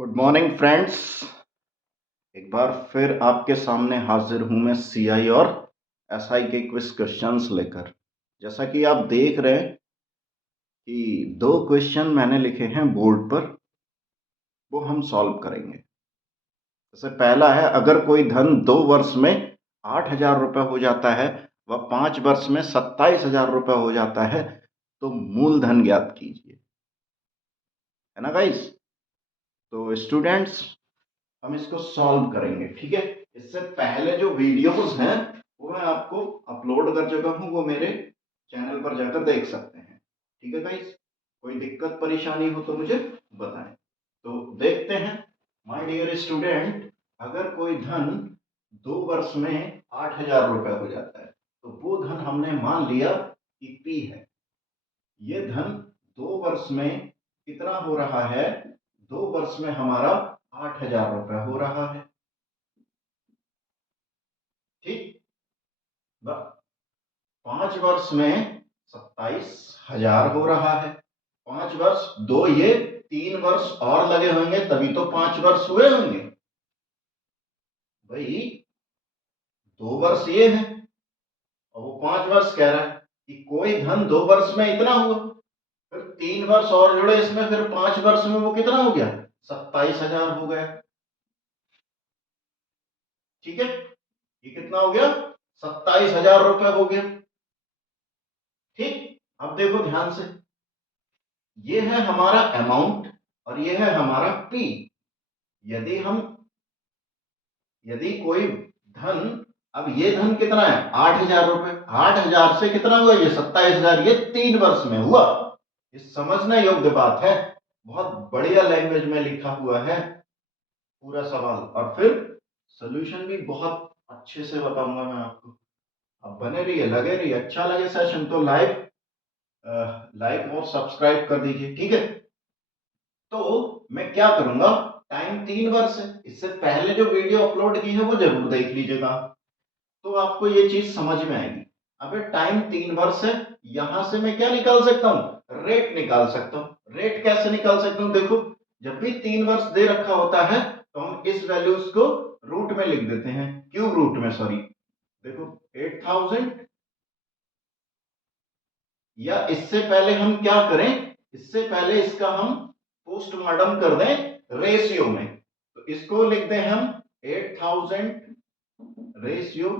Good morning friends. एक बार फिर आपके सामने हाजिर हूं मैं सीआई और एसआई के क्विज क्वेश्चंस लेकर। जैसा कि आप देख रहे हैं कि दो क्वेश्चन मैंने लिखे हैं बोर्ड पर, वो हम सॉल्व करेंगे। जैसे पहला है, अगर कोई धन 2 वर्ष में 8,000 रुपये हो जाता है व 5 वर्ष में 27,000 रुपये हो जाता है तो मूलधन ज्ञात कीजिए। है ना गाइस? तो स्टूडेंट्स, हम इसको सॉल्व करेंगे, ठीक है। इससे पहले जो वीडियोस हैं वो मैं आपको अपलोड कर चुका हूं, वो मेरे चैनल पर जाकर देख सकते हैं, ठीक है गाइस। कोई दिक्कत परेशानी हो तो मुझे बताएं। तो देखते हैं, माय डियर स्टूडेंट, अगर कोई धन 2 वर्ष में 8,000 रुपये हो जाता है तो वो धन हमने मान लिया कि पी है। ये धन 2 वर्ष में कितना हो रहा है? 2 वर्ष में हमारा 8,000 रुपये हो रहा है, ठीक। 5 वर्ष में 27,000 हो रहा है। 5 वर्ष, दो ये 3 वर्ष और लगे होंगे तभी तो 5 वर्ष हुए होंगे भाई। 2 वर्ष ये है और वो 5 वर्ष कह रहा है कि कोई धन 2 वर्ष में इतना हुआ, फिर 3 वर्ष और जुड़े इसमें, फिर 5 वर्ष में वो कितना हो गया? 27,000 हो गया, ठीक है। ये कितना हो गया? 27,000 रुपये हो गया, ठीक। अब देखो ध्यान से, ये है हमारा अमाउंट और ये है हमारा पी। यदि हम यदि कोई धन, अब ये धन कितना है? 8,000 रुपये। 8,000 से कितना हुआ? ये 27,000। ये 3 वर्ष में हुआ। ये समझने योग्य बात है, बहुत बढ़िया लैंग्वेज में लिखा हुआ है पूरा सवाल, और फिर सोल्यूशन भी बहुत अच्छे से बताऊंगा मैं आपको। अब बने रहिए, लगे रहिए। अच्छा लगे सेशन तो लाइक और सब्सक्राइब कर दीजिए, ठीक है। तो मैं क्या करूंगा, टाइम 3 वर्ष है, इससे पहले जो वीडियो अपलोड की है वो जरूर देख लीजिएगा, तो आपको ये चीज समझ में आएगी। अबे टाइम 3 वर्ष है, यहां से मैं क्या निकाल सकता हूं? रेट निकाल सकता हूं। रेट कैसे निकाल सकता हूं? देखो, जब भी 3 वर्ष दे रखा होता है तो हम इस वैल्यूज को रूट में लिख देते हैं, क्यूब रूट में, सॉरी। देखो 8,000, या इससे पहले हम क्या करें, इससे पहले इसका हम पोस्टमार्टम कर दें रेशियो में, तो इसको लिख दें हम 8,000 रेशियो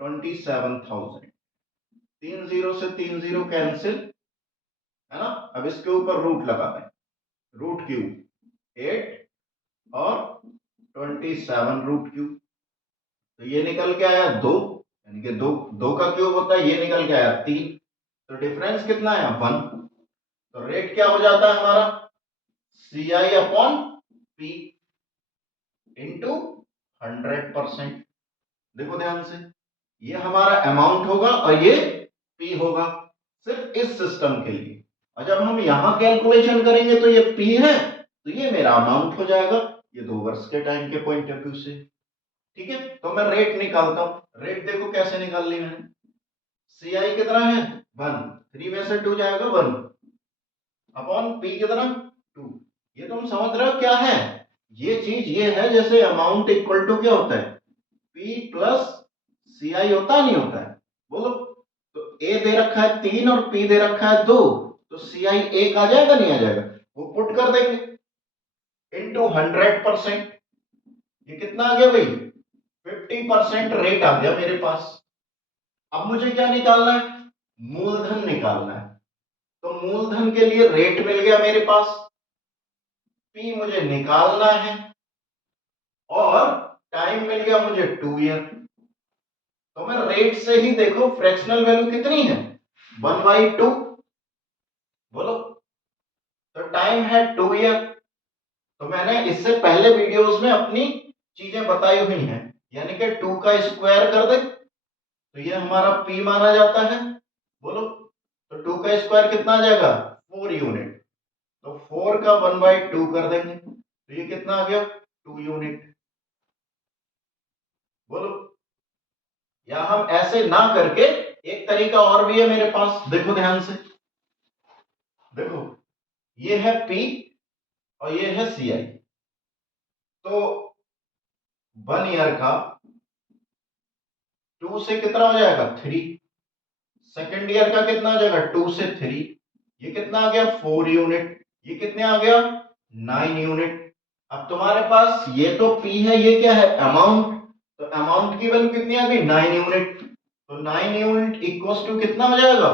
27,000। 3 0 से 3 0 कैंसिल, है ना। अब इसके ऊपर रूट लगा दें, रूट क्यूब 8 और 27 रूट क्यूब, तो ये निकल के आया 2, यानी कि दो दो का क्यूब होता है, ये निकल के आया 3, तो डिफरेंस कितना है? 1। तो रेट क्या हो जाता है हमारा? सी आई अपॉन पी इंटू 100%। देखो ध्यान से, ये हमारा अमाउंट होगा और ये पी होगा, सिर्फ इस सिस्टम के लिए। और जब हम यहां कैलकुलेशन करेंगे तो ये पी है तो ये मेरा अमाउंट हो जाएगा, ये 2 वर्ष के टाइम के पॉइंट ऑफ व्यू से, ठीक है। तो मैं रेट निकालता हूं। रेट देखो कैसे निकाल ली मैंने। सी आई कितना है? 1। 3 में से 2 जाएगा 1, अपॉन पी कितना? 2। ये तुम समझ रहे हो क्या है? ये चीज ये है, जैसे अमाउंट इक्वल टू क्या होता है? पी प्लस सी आई होता नहीं होता है? बोलो। तो ए दे रखा है 3 और पी दे रखा है 2, तो सी आई 1 आ जाएगा नहीं आ जाएगा? वो पुट कर देंगे इंटू 100%। ये कितना आ गया भाई? 50% रेट आ गया मेरे पास। अब मुझे क्या निकालना है? मूलधन निकालना है। तो मूलधन के लिए रेट मिल गया मेरे पास, पी मुझे निकालना है, और टाइम मिल गया मुझे 2 ईयर। तो मैं रेट से ही देखो फ्रैक्शनल वैल्यू कितनी है? 1/2। बोलो। तो टाइम है 2 ईयर। तो मैंने इससे पहले वीडियोस में अपनी चीजें बताई हुई हैं, यानी कि 2 का स्क्वायर कर दे तो ये हमारा पी माना जाता है। बोलो। तो 2 का स्क्वायर कितना आ जाएगा? 4 यूनिट। तो 4 का 1/2 कर देंगे तो ये कितना आ गया? 2 यूनिट। बोलो। या हम ऐसे ना करके, एक तरीका और भी है मेरे पास, देखो ध्यान से। देखो, ये है पी और ये है सी आई। तो 1 ईयर का 2 से कितना हो जाएगा 3, सेकेंड ईयर का कितना हो जाएगा 2 से 3, ये कितना आ गया 4 यूनिट, ये कितने आ गया 9 यूनिट। अब तुम्हारे पास ये तो P है, ये क्या है अमाउंट, तो अमाउंट की वैल्यू कितनी आ गई 9 यूनिट, तो 9 यूनिट इक्वल्स टू कितना हो जाएगा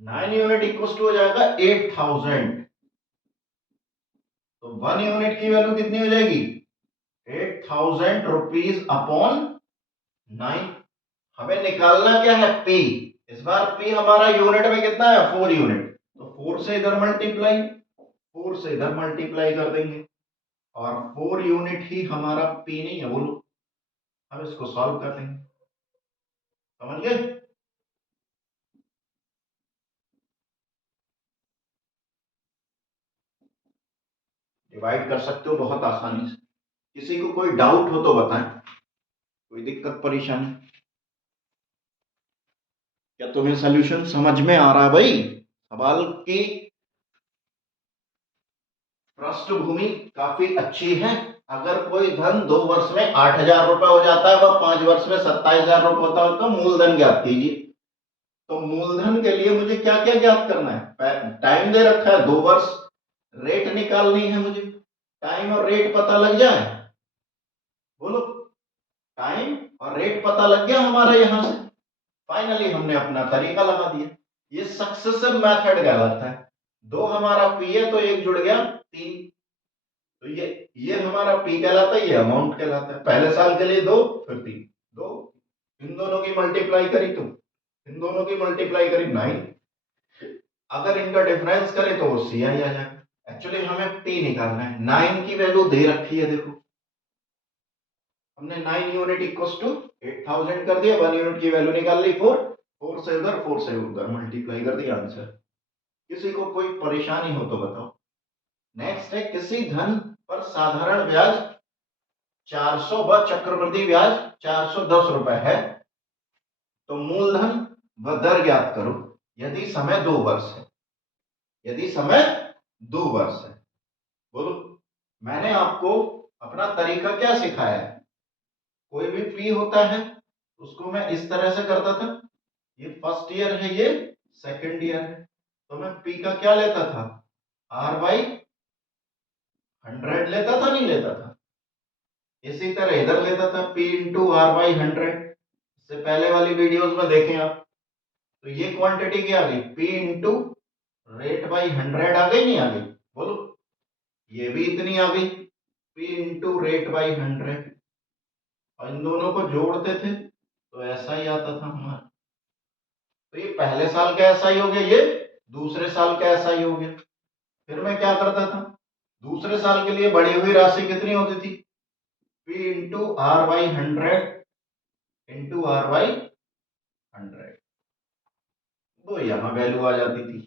9 यूनिट इक्वल्स टू हो जाएगा 8000, तो 1 यूनिट की वैल्यू कितनी हो जाएगी 8000 रुपीज अपॉन 9। हमें निकालना क्या है P, इस बार P हमारा यूनिट में कितना है 4 यूनिट, तो 4 से इधर मल्टीप्लाई, 4 से इधर मल्टीप्लाई कर देंगे, और 4 यूनिट ही हमारा P नहीं है, बोलो हम इसको सॉल्व कर लेंगे, समझ गए। डिवाइड कर सकते हो बहुत आसानी से, किसी को कोई डाउट हो तो बताएं, कोई दिक्कत परेशानी, क्या तुम्हें सॉल्यूशन समझ में आ रहा है भाई, सवाल की पृष्ठभूमि काफी अच्छी है। अगर कोई धन 2 वर्ष में 8000 रुपए हो जाता है, वह 5 वर्ष में 27000 रुपए होता है, तो मूलधन ज्ञात कीजिए। तो मूलधन के लिए मुझे क्या क्या ज्ञात करना है, टाइम दे रखा है 2 वर्ष, रेट निकालनी है मुझे, टाइम और रेट पता लग जाए, बोलो टाइम और रेट पता लग गया हमारा, यहां से फाइनली हमने अपना तरीका लगा दिया। ये सक्सेसिव मेथड कहलाता है, 2 हमारा पी है तो 1 जुड़ गया 3, तो ये हमारा पी कहलाता है, ये अमाउंट कहलाता है। पहले साल के लिए 2 फिर 3, 2 इन दोनों की मल्टीप्लाई करी तो इन दोनों की मल्टीप्लाई करी 9, अगर इनका डिफरेंस करें तो वो सी आई आ जाएगा। एक्चुअली हमें पी निकालना है, 9 की वैल्यू दे रखी है, देखो हमने 9 यूनिट इक्वल्स टू 8000 कर दिया, 1 यूनिट की वैल्यू निकाल ली 4, 4 से उधर 4 से उधर मल्टीप्लाई कर दिया, आंसर। किसी को कोई परेशानी हो तो बताओ। नेक्स्ट है, किसी धन पर साधारण ब्याज 400 व चक्रवृद्धि ब्याज 410 रुपए है, तो मूलधन व दर ज्ञात करो यदि समय 2 वर्ष है, यदि समय 2 वर्ष है। बोलो, मैंने आपको अपना तरीका क्या सिखाया है, कोई भी पी होता है उसको मैं इस तरह से करता था, ये फर्स्ट ईयर है, ये सेकंड ईयर है, तो मैं पी का क्या लेता था आर बाई 100 लेता था, नहीं लेता था। इसी तरह इधर लेता था P इंटू आर बाई 100, इससे पहले वाली वीडियोस में देखें आप, तो ये क्वांटिटी क्या आ गई P इंटू रेट बाई 100 आ गई, नहीं आ गई, बोलो ये भी इतनी आ गई P इंटू रेट बाई 100, और इन दोनों को जोड़ते थे तो ऐसा ही आता था हमारा। तो ये पहले साल का ऐसा ही हो गया, ये दूसरे साल का ऐसा ही हो गया। फिर मैं क्या करता था, दूसरे साल के लिए बढ़ी हुई राशि कितनी होती थी P into R by 100 into R by 100, तो यहां वैल्यू आ जाती थी।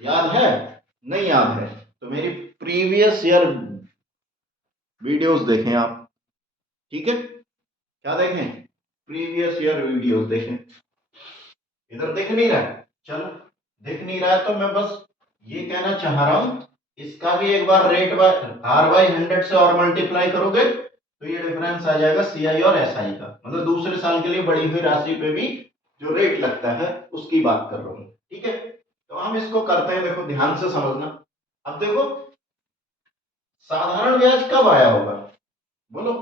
याद है, नहीं याद है तो मेरी प्रीवियस ईयर वीडियोस देखें आप, ठीक है, क्या देखें प्रीवियस ईयर वीडियोस देखें। इधर दिख नहीं रहा है, चलो दिख नहीं रहा है तो मैं बस ये कहना चाह रहा हूं, इसका भी एक बार रेट बाय आर बाई 100 से और मल्टीप्लाई करोगे तो ये डिफरेंस आ जाएगा सीआई और एसआई का, मतलब दूसरे साल के लिए बढ़ी हुई राशि पे भी जो रेट लगता है उसकी बात कर रहा हूं, ठीक है। तो हम इसको करते हैं, देखो ध्यान से समझना। अब देखो साधारण ब्याज कब आया होगा, बोलो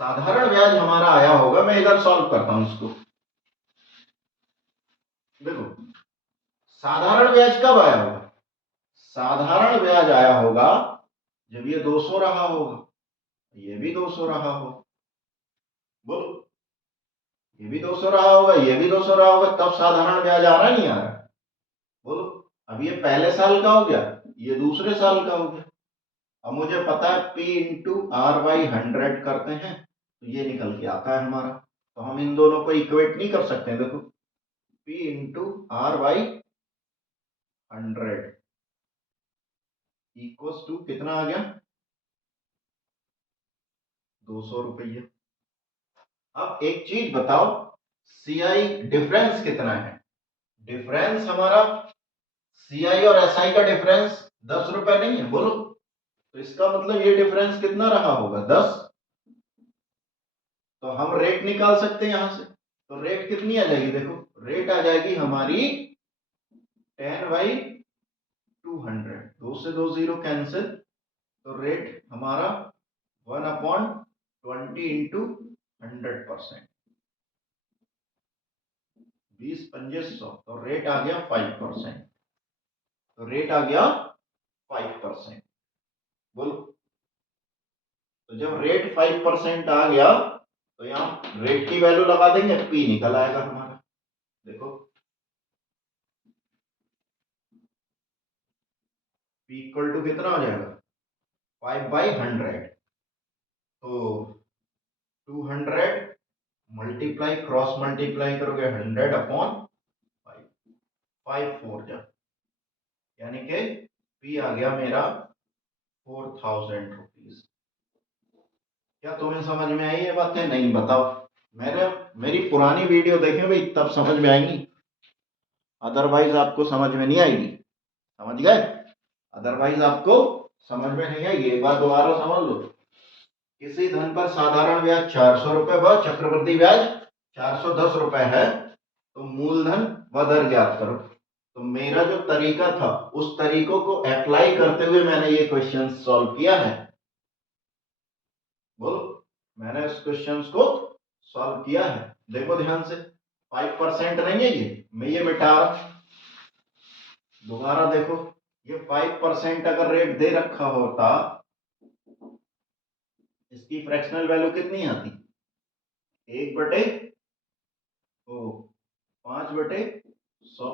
साधारण ब्याज हमारा आया होगा, मैं इधर सॉल्व करता हूं इसको। देखो साधारण ब्याज कब आया होगा, साधारण ब्याज आया होगा जब ये 200 रहा होगा, ये भी 200 रहा होगा, बोलो ये भी 200 रहा होगा, ये भी 200 रहा होगा, तब साधारण ब्याज आ रहा नहीं आ रहा, बोलो। अब ये पहले साल का हो गया, ये दूसरे साल का हो गया। अब मुझे पता है P इंटू आर बाई 100 करते हैं तो ये निकल के आता है हमारा, तो हम इन दोनों को इक्वेट नहीं कर सकते। देखो P into R by 100 equals to कितना आ गया 200 रुपये। अब एक चीज बताओ, सीआई डिफरेंस कितना है, डिफरेंस हमारा सीआई और एसआई का डिफरेंस 10 रुपए नहीं है, बोलो तो इसका मतलब ये डिफरेंस कितना रहा होगा, 10। तो हम रेट निकाल सकते हैं यहां से। तो रेट कितनी आ जाएगी, देखो रेट आ जाएगी हमारी 10/200। 2 से 2 जीरो कैंसिल, तो रेट हमारा 1/20 इंटू 100%। 20 पंजे 100, तो रेट आ गया 5%। तो रेट आ गया 5%। बोलो, तो जब रेट 5% आ गया तो यहाँ रेट की वैल्यू लगा देंगे, पी निकल आएगा हमारा। देखो पी इक्वल टू कितना हो जाएगा, 5/100। तो 200 मल्टीप्लाई क्रॉस मल्टीप्लाई करोगे 100/5, 5 4 जा, यानी कि पी आ गया मेरा 4000 रुपीज। क्या तुम्हें समझ में आई ये बातें, नहीं बताओ। मेरी पुरानी वीडियो देखें भाई, तब समझ में आएंगी, अदरवाइज आपको समझ में नहीं आएगी। समझ गए, अदरवाइज आपको समझ में नहीं आएगी। एक बार दोबारा समझ लो। किसी धन पर साधारण ब्याज 400 रुपए व चक्रवृद्धि ब्याज 410 रुपए है, तो मूलधन व दर ज्ञात करो। तो मेरा जो तरीका था उस तरीकों को अप्लाई करते हुए मैंने ये क्वेश्चन सॉल्व किया है। बोलो, मैंने इस क्वेश्चन को सॉल्व किया है। देखो ध्यान से, 5% नहीं है ये, मैं ये मिटा रहा। दोबारा देखो, ये 5% अगर रेट दे रखा होता, इसकी फ्रैक्शनल वैल्यू कितनी आती, 1/, ओ 5/100,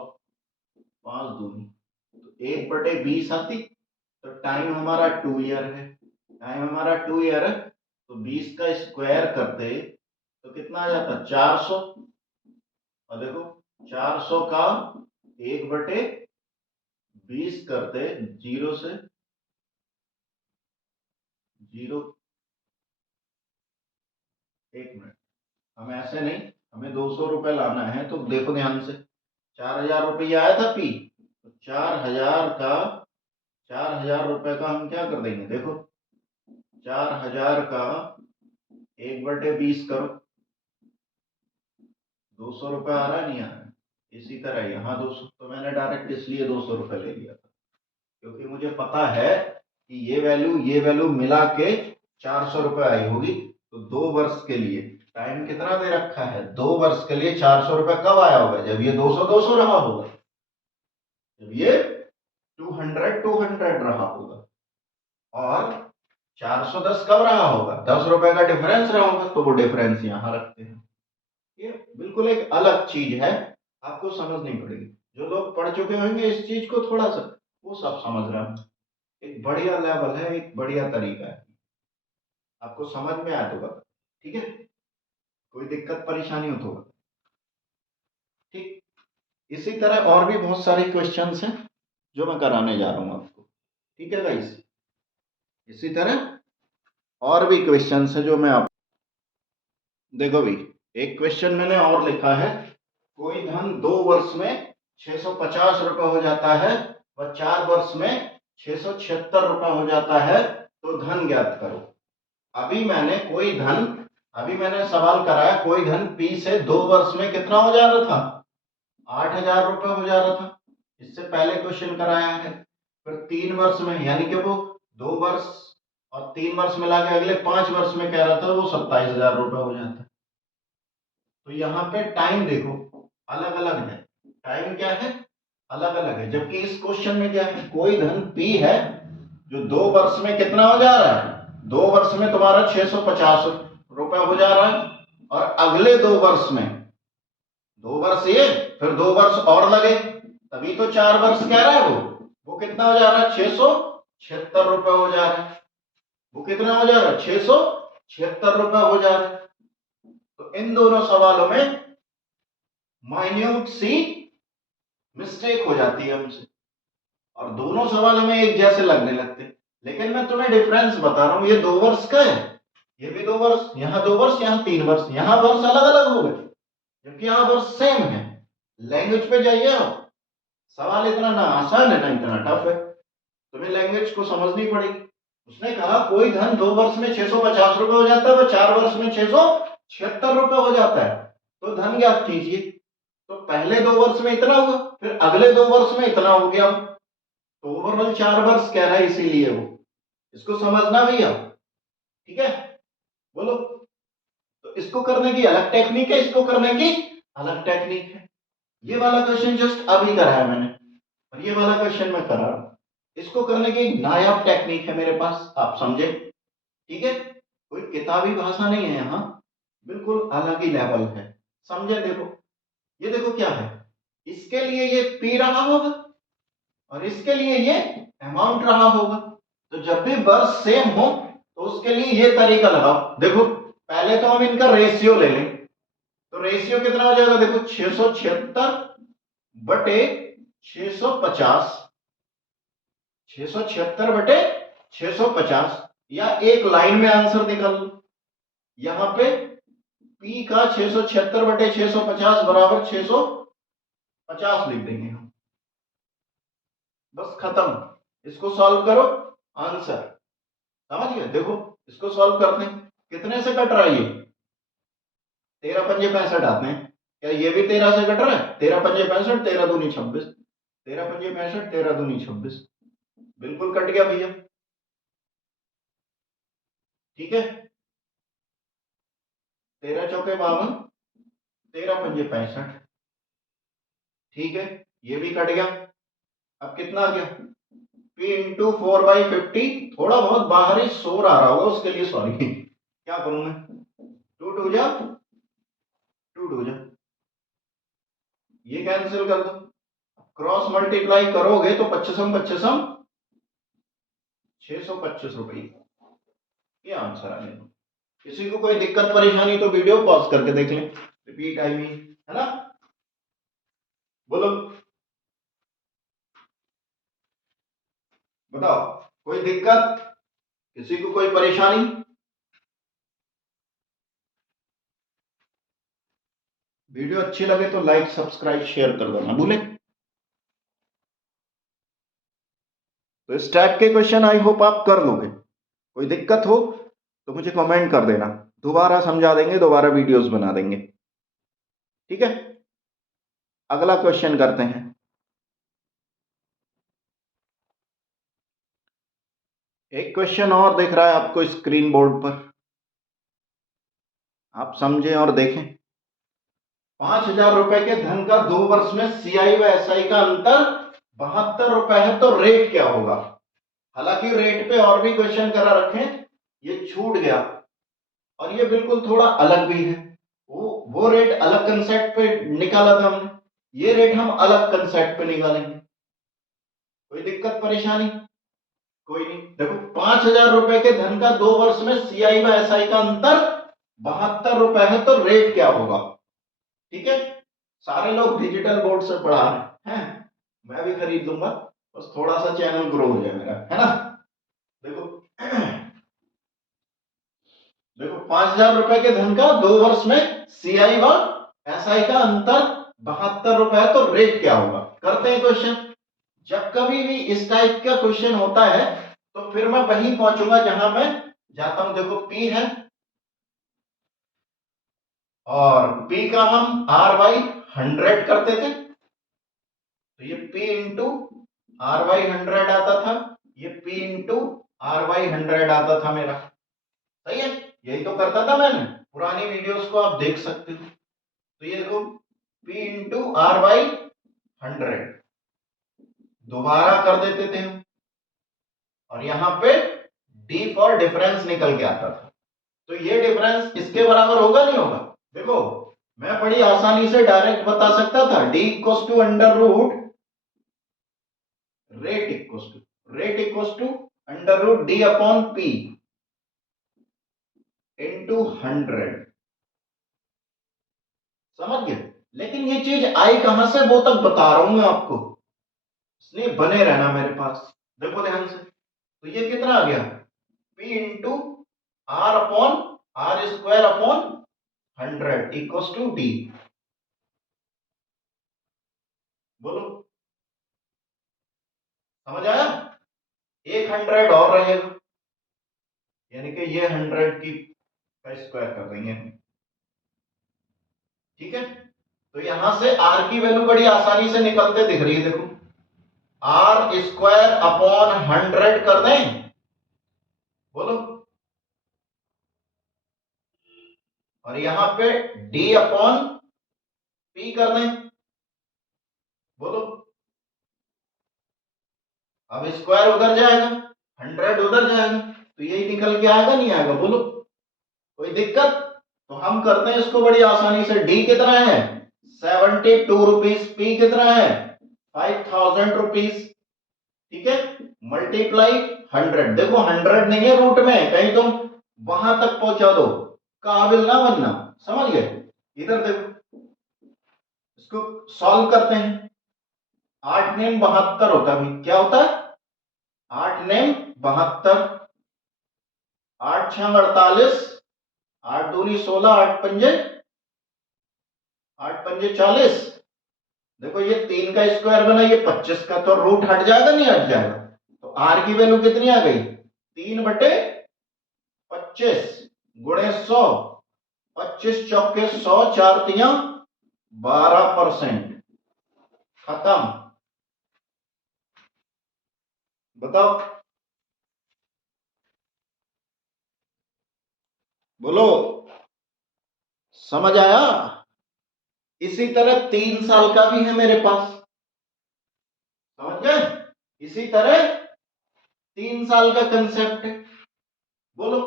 5 दूनी, तो 1/20 आती। तो टाइम हमारा 2 ईयर है, टाइम हमारा 2 ईयर है, तो 20 का स्क्वायर करते तो कितना आ जाता, 400। और देखो 400 का 1/20 करते, जीरो से जीरो, 1 मिनट, हम ऐसे नहीं, हमें 200 रुपए लाना है। तो देखो ध्यान से, 4000 रुपया आया था पी, तो 4000 रुपए का हम क्या कर देंगे, देखो 4000 का 1/20 करो, 200 रुपए आ रहा है, नहीं आ रहा है। इसी तरह यहाँ 200, तो मैंने डायरेक्ट इसलिए 200 रुपए ले लिया था, क्योंकि मुझे पता है कि ये वैल्यू मिला के 400 रुपए आई होगी। तो 2 वर्ष के लिए टाइम कितना दे रखा है, 2 वर्ष के लिए 400 रुपए कब आया होगा, जब ये 200 रहा होगा, जब ये 200 रहा होगा। और 410 कब रहा होगा, 10 रुपए का डिफरेंस रहा होगा, तो वो डिफरेंस यहां रखते हैं। ये बिल्कुल एक अलग चीज है, आपको समझनी पड़ेगी। जो लोग पढ़ चुके होंगे इस चीज को थोड़ा सा, वो सब समझ रहे हैं। एक बढ़िया लेवल है, एक बढ़िया तरीका है, आपको समझ में आया तो बता, ठीक है। कोई दिक्कत परेशानी हो तो बता, ठीक। इसी तरह और भी बहुत सारे क्वेश्चंस हैं जो मैं कराने जा रहा हूं आपको, ठीक है गाइस। इसी तरह और भी क्वेश्चंस हैं जो मैं आप, देखो भाई, एक क्वेश्चन मैंने और लिखा है, कोई धन 2 वर्ष में 650 रुपए हो जाता है व 4 वर्ष में 676 रुपए हो जाता है, तो धन ज्ञात करो। अभी मैंने सवाल कराया, कोई धन पी से 2 वर्ष में कितना हो जा रहा था, 8000 रुपए हो जा रहा था। इससे पहले क्वेश्चन कराया है, फिर 3 वर्ष में, यानी कि वो 2 वर्ष और 3 वर्ष मिला के अगले 5 वर्ष में कह रहा था, वो 27,000 रुपए हो जाता। तो यहाँ पे टाइम देखो अलग अलग है, टाइम क्या है, अलग अलग है। जबकि इस क्वेश्चन में क्या है, कोई धन पी है जो 2 वर्ष में कितना हो जा रहा है, 2 वर्ष में तुम्हारा 650 रुपए हो जा रहा है, और अगले 2 वर्ष में, 2 वर्ष ये, फिर 2 वर्ष और लगे, तभी तो 4 वर्ष कह रहा है। वो कितना हो जा रहा है, 676 रुपए हो जा रहा है। वो कितना हो जा रहा है, 676 रुपए हो जा रहा है। तो इन दोनों सवालों में माइन्यूट सी मिस्टेक हो जाती है हमसे, और दोनों सवाल हमें एक जैसे लगने लगते हैं। लेकिन मैं तुम्हें डिफरेंस बता रहा हूं, ये 2 वर्ष का है, ये भी 2 वर्ष, यहाँ 2 वर्ष, यहाँ 3 वर्ष, यहाँ वर्ष अलग अलग हो गए, जबकि यहाँ वर्ष सेम है। लैंग्वेज पे जाइए आप, सवाल इतना ना आसान है ना इतना टफ है, तुम्हें लैंग्वेज को समझनी पड़ेगी। उसने कहा कोई धन 2 वर्ष में 650 रुपए हो जाता है, वह 4 वर्ष में 676 रुपए हो जाता है, तो धन ज्ञात कीजिए। तो पहले 2 वर्ष में इतना हुआ, फिर अगले 2 वर्ष में इतना हो गया, तो ओवरऑल 4 वर्ष कह रहा है, इसीलिए वो, इसको समझना भैया, ठीक है। बोलो, तो इसको करने की अलग टेक्निक है, इसको करने की अलग टेक्निक है। ये वाला क्वेश्चन जस्ट अभी करा है मैंने, और ये वाला क्वेश्चन मैं कर रहा हूं। इसको करने की एक नायाब टेक्निक है मेरे पास, आप समझे, ठीक है। कोई किताबी भाषा नहीं है यहाँ, बिल्कुल अलग ही लेवल है, समझे। देखो, ये देखो क्या है, इसके लिए ये पी रहा होगा और इसके लिए ये अमाउंट रहा होगा। तो जब भी वर्ष सेम हो तो उसके लिए ये तरीका लगाओ। देखो, पहले तो हम इनका रेशियो ले लें, तो रेशियो कितना हो जाएगा, देखो 676 बटे 650, 676 बटे 650, या एक लाइन में आंसर निकाल लो। यहां पे P का 676 बटे 650 बराबर 650 लिख देंगे हम, बस खत्म। इसको सॉल्व करो, आंसर समझ गए। देखो, इसको सॉल्व करते हैं, कितने से कट रहा है ये, 13 पंजे 65 आते हैं। क्या ये भी 13 से कट रहा है, 13 पंजे 65, 13 दूनी 26, 13 पंजे 65, 13 दूनी 26, बिल्कुल कट गया भैया, ठीक है। 13 चौके 52, 13 पंजे 65, ठीक है, ये भी कट गया। अब कितना आ गया, P इंटू 4/50, थोड़ा बहुत बाहरी शोर आ रहा होगा, उसके लिए सॉरी। क्या करूं मैं, टू टू जा, टू टू जा, ये कैंसिल कर दो, क्रॉस मल्टीप्लाई करोगे तो 25 25 625 रुपए, ये आंसर आ गया। किसी को कोई दिक्कत परेशानी तो वीडियो पॉज करके देख लें, रिपीट आई मीन, है ना। बोलो, बताओ, कोई दिक्कत, किसी को कोई परेशानी। वीडियो अच्छी लगे तो लाइक सब्सक्राइब शेयर कर देना भूले। तो इस टाइप के क्वेश्चन आई होप आप कर लोगे। कोई दिक्कत हो तो मुझे कमेंट कर देना, दोबारा समझा देंगे, दोबारा वीडियोस बना देंगे, ठीक है। अगला क्वेश्चन करते हैं। एक क्वेश्चन और दिख रहा है आपको स्क्रीन बोर्ड पर, आप समझें और देखें। 5,000 रुपए के धन का 2 वर्ष में सीआई व एसआई का अंतर 72 रुपए है, तो रेट क्या होगा। हालांकि रेट पे और भी क्वेश्चन करा रखे, ये छूट गया, और ये बिल्कुल थोड़ा अलग भी है। वो रेट अलग कंसेप्ट पे निकाला था हमने, ये रेट हम अलग कंसेप्ट पे निकालेंगे। कोई दिक्कत परेशानी, कोई नहीं। देखो, 5,000 रुपए के धन का 2 वर्ष में सीआई व एसआई का अंतर 72 रुपए है, तो रेट क्या होगा, ठीक है। सारे लोग डिजिटल बोर्ड से पढ़ा रहे हैं, मैं भी खरीद लूंगा, बस थोड़ा सा चैनल ग्रो हो जाए मेरा, है ना। देखो, देखो 5,000 रुपए के धन का 2 वर्ष में सीआई व एसआई का अंतर 72 रुपए है, तो रेट क्या होगा। करते हैं क्वेश्चन। जब कभी भी इस टाइप का क्वेश्चन होता है तो फिर मैं वहीं पहुंचूंगा जहां मैं जाता हूं। देखो, P है, और P का हम R/100 करते थे, तो ये P इंटू R/100 आता था, ये P इंटू R/100 आता था मेरा, सही है। यही तो करता था मैंने, पुरानी वीडियोस को आप देख सकते हो। तो ये देखो, P इंटू R/100 दोबारा कर देते थे हम, और यहां पे D फॉर डिफरेंस निकल के आता था। तो ये डिफरेंस इसके बराबर होगा, नहीं होगा। देखो, मैं बड़ी आसानी से डायरेक्ट बता सकता था, D equals to under root under root D upon P into 100, समझ गए। लेकिन ये चीज आई कहां से, वो तक बता रहा हूं मैं आपको, इसलिए बने रहना मेरे पास। देखो ध्यान से, तो ये कितना आ गया, P into R upon R² upon 100 equals to D। बोलो, समझ आया। 100 और रहेगा, यानी कि ये 100 की का स्क्वायर कर देंगे, ठीक है। तो यहां से आर की वैल्यू बड़ी आसानी से निकलते दिख रही है, देखो आर स्क्वायर अपॉन 100 कर दें, बोलो, और यहां पे डी अपॉन पी कर दें, बोलो। अब स्क्वायर उधर जाएगा, 100 उधर जाएगा, तो यही निकल के आएगा, नहीं आएगा, बोलो, कोई दिक्कत? तो हम करते हैं इसको बड़ी आसानी से। डी कितना है? 72 रुपीज। पी कितना है? 5000 रुपीज, ठीक है। मल्टीप्लाई 100, देखो 100 नहीं है रूट में, कहीं तुम वहां तक पहुंचा दो, काबिल ना बनना, समझ गए। इधर देखो, इसको सॉल्व करते हैं। 8 नेम 72 होता है भाई, क्या होता है? 8 नेम 72, 8 6 48, 8 दूनी 16, 8 पंजे 40। देखो ये 3 का स्क्वायर बना, ये 25 का, तो रूट हट जाएगा, नहीं हट जाएगा? तो आर की वैल्यू कितनी आ गई? 3/25 गुणे 100, 25 चौके 100, 4 तिया 12%। खत्म। बताओ, बोलो, समझ आया? इसी तरह 3 साल का भी है मेरे पास, समझ गए? इसी तरह 3 साल का कंसेप्ट है, बोलो।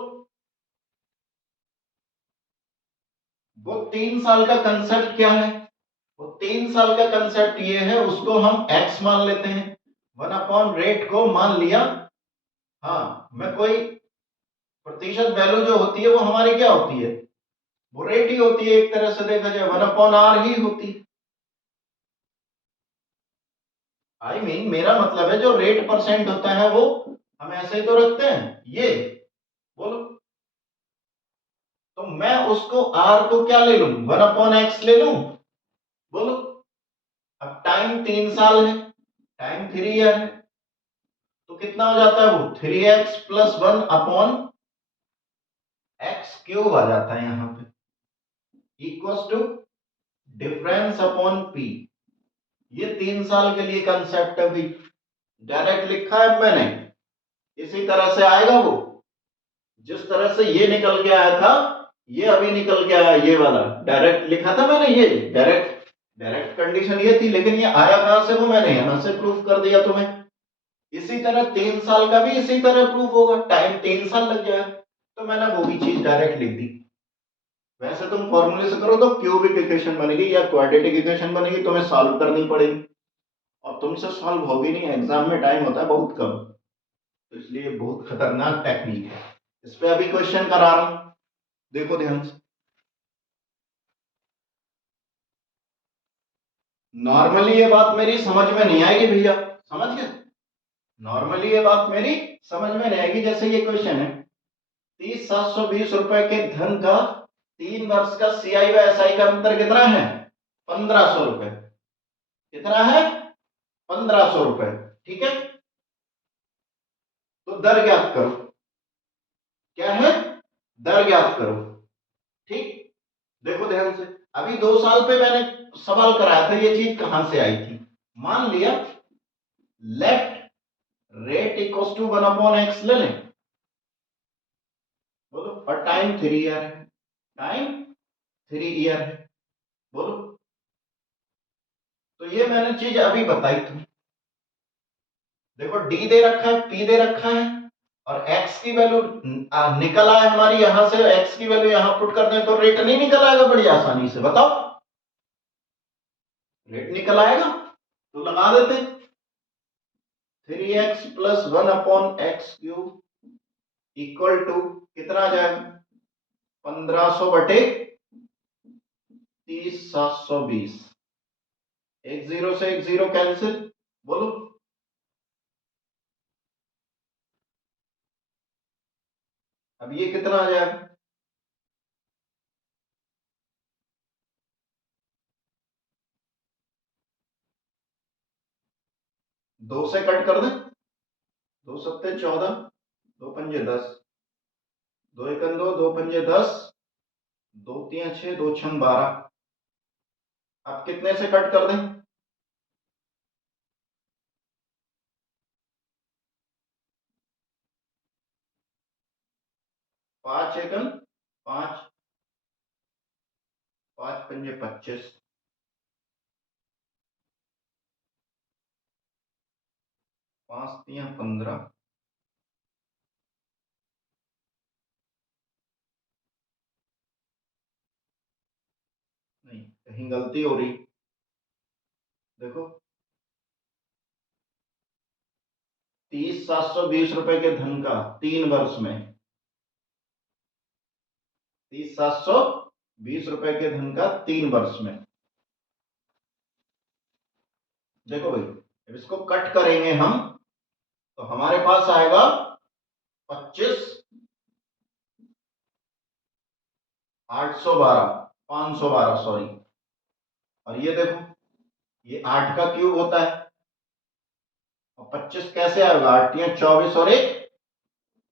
वो 3 साल का कंसेप्ट क्या है? वो 3 साल का कंसेप्ट ये है, उसको हम एक्स मान लेते हैं, 1/रेट को मान लिया। हाँ, मैं कोई प्रतिशत वैल्यू जो होती है वो हमारी क्या होती है? वो रेट ही होती है, एक तरह से देखा जाए 1/r ही होती है। आई मीन मेरा मतलब है जो रेट परसेंट होता है वो हम ऐसे ही तो रखते हैं, ये, बोलो। तो मैं उसको आर को क्या ले लूं? 1/x ले लूं, बोलो। अब टाइम 3 साल है, टाइम 3 ईयर है, तो कितना हो जाता है वो? 3x+1/x³ आ जाता है यहां पे, equals to difference upon P. ये 3 साल के लिए कंसेप्ट है भी, डायरेक्ट लिखा है मैंने। इसी तरह से आएगा वो, जिस तरह से ये निकल के आया था, ये अभी निकल के आया, ये वाला डायरेक्ट लिखा था मैंने, ये डायरेक्ट, डायरेक्ट कंडीशन ये थी, लेकिन ये आया कहां से वो मैंने यहां से प्रूफ कर दिया तुम्हें। इसी तरह 3 साल का भी इसी तरह प्रूफ होगा, टाइम 3 साल लग जाएगा, तो मैंने वो भी चीज डायरेक्ट लिख दी। वैसे तुम फॉर्मूले से करो तो क्यूबिक इक्वेशन बनेगी या क्वाड्रेटिक इक्वेशन बनेगी, तुम्हें सॉल्व करनी पड़ेगी, और तुमसे सॉल्व होगी नहीं, एग्जाम में टाइम होता है बहुत कम, तो इसलिए बहुत खतरनाक टेक्निक है। इस पे अभी क्वेश्चन करा रहा हूं, देखो ध्यान से। नॉर्मली ये बात मेरी समझ में नहीं आएगी भैया, समझ गए? नॉर्मली ये बात मेरी समझ में नहीं आएगी। जैसे ये क्वेश्चन है, 30,720 रुपए के धन का 3 वर्ष का सीआई व एसआई का अंतर कितना है? 1500 रुपए। कितना है? 1500 रुपए, ठीक है। तो दर ज्ञात करो, क्या है? दर ज्ञात करो, ठीक। देखो ध्यान से, अभी 2 साल पे मैंने सवाल कराया था, ये चीज कहां से आई थी? मान लिया late rate equals to 1/x ले लें, बोलो, और टाइम 3 ईयर है, टाइम 3 ईयर है, बोलो। तो ये मैंने चीज अभी बताई थी। देखो डी दे रखा है, पी दे रखा है, और एक्स की वैल्यू निकल आए हमारी, यहां से एक्स की वैल्यू यहां पुट कर दें तो रेट नहीं निकल आएगा बड़ी आसानी से? बताओ, रेट निकल आएगा? तो लगा देते, 3x+1/x³ इक्वल टू कितना आ जाएगा? 1500/30,720। एक जीरो से एक जीरो कैंसिल, बोलो। अब ये कितना आ जाएगा? 2 से कट कर दें, 2 सत्ते 14, 2 पंजे 10, 2 एकम 2, 2 पंजे 10, 2 तियां 6, 2 छम 12। अब कितने से कट कर दें? 5 एकम 5, 5 पंजे 25, 5 तियां 15, नहीं कहीं गलती हो रही, देखो 30,720 रुपए के धन का 3 वर्ष में, 30,720 रुपए के धन का 3 वर्ष में। देखो भाई, अब इसको कट करेंगे हम तो हमारे पास आएगा 25, 812, 512 सॉरी। और ये देखो, ये 8 का क्यूब होता है, और 25 कैसे आएगा? 8 तियां 24 और 1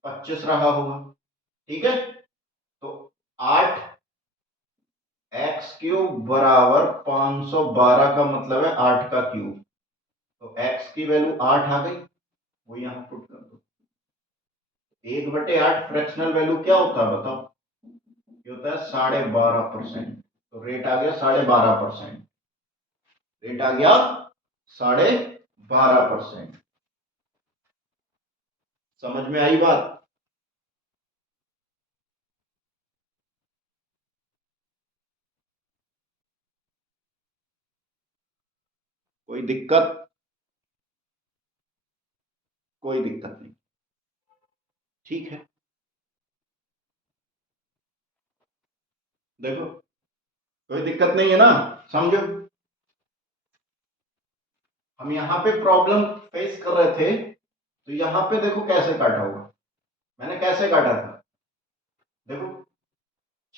25 रहा होगा। ठीक है, तो 8 एक्स क्यूब बराबर 512 का मतलब है 8 का क्यूब। तो एक्स की वैल्यू 8 आ गई, वो यहां पुट कर दो। 1/8 फ्रैक्शनल वैल्यू क्या होता है बताओ? ये होता है 12.5%। तो रेट आ गया 12.5%। रेट आ गया 12.5%। समझ में आई बात? कोई दिक्कत? कोई दिक्कत नहीं, ठीक है। देखो, कोई दिक्कत नहीं है ना, समझो। हम यहाँ पे प्रॉब्लम फेस कर रहे थे, तो यहाँ पे देखो कैसे काटा होगा। मैंने कैसे काटा था, देखो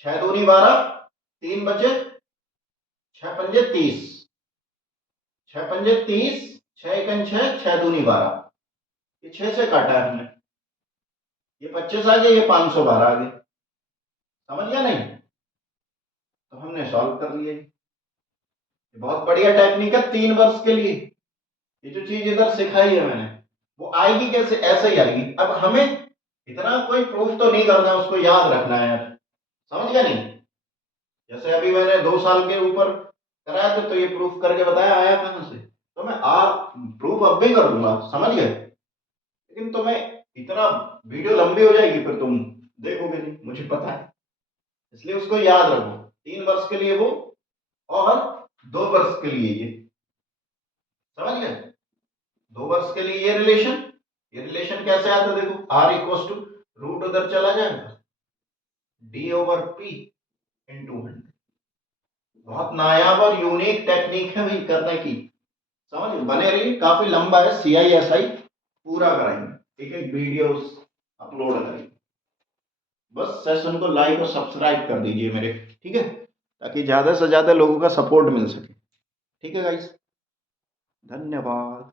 6 दूनी 12, 3 बचे, 6 पंजे 30, 6 पंजे 30, 6 एकम 6, 6 दूनी 12। ये 6 से काटा है हमने, ये 25 आ गया, ये 512 आ गया। समझ गया नहीं? तो हमने सॉल्व कर लिया। ये बहुत बढ़िया टेक्निक है 3 वर्ष के लिए। ये जो चीज इधर सिखाई है मैंने, वो आएगी कैसे? ऐसे ही आएगी। अब हमें इतना कोई प्रूफ तो नहीं करना है, उसको याद रखना है यार। समझ गया नहीं? जैसे अभी मैंने 2 साल के ऊपर कराया था, तो ये प्रूफ करके बताया, आया कहां से? तो मैं प्रूफ अब भी कर दूंगा, समझ गए? लेकिन तुम्हें इतना वीडियो लंबी हो जाएगी, फिर तुम देखोगे नहीं, मुझे पता है। इसलिए उसको याद रखो, 3 वर्ष के लिए वो, और 2 वर्ष के लिए ये। समझ गए? 2 वर्ष के लिए ये रिलेशन। ये रिलेशन कैसे आता है? देखो, आर इक्वल टू रूट उधर चला जाएगा, D/P इंटू 100। बहुत नायाब और यूनिक टेक्निक है भाई करने की। समझ बने रहिए, काफी लंबा है, CISI पूरा कराएंगे, एक एक वीडियोस अपलोड करेंगे। बस सेशन को लाइक और सब्सक्राइब कर दीजिए मेरे, ठीक है, ताकि ज्यादा से ज्यादा लोगों का सपोर्ट मिल सके। ठीक है गाइस, धन्यवाद।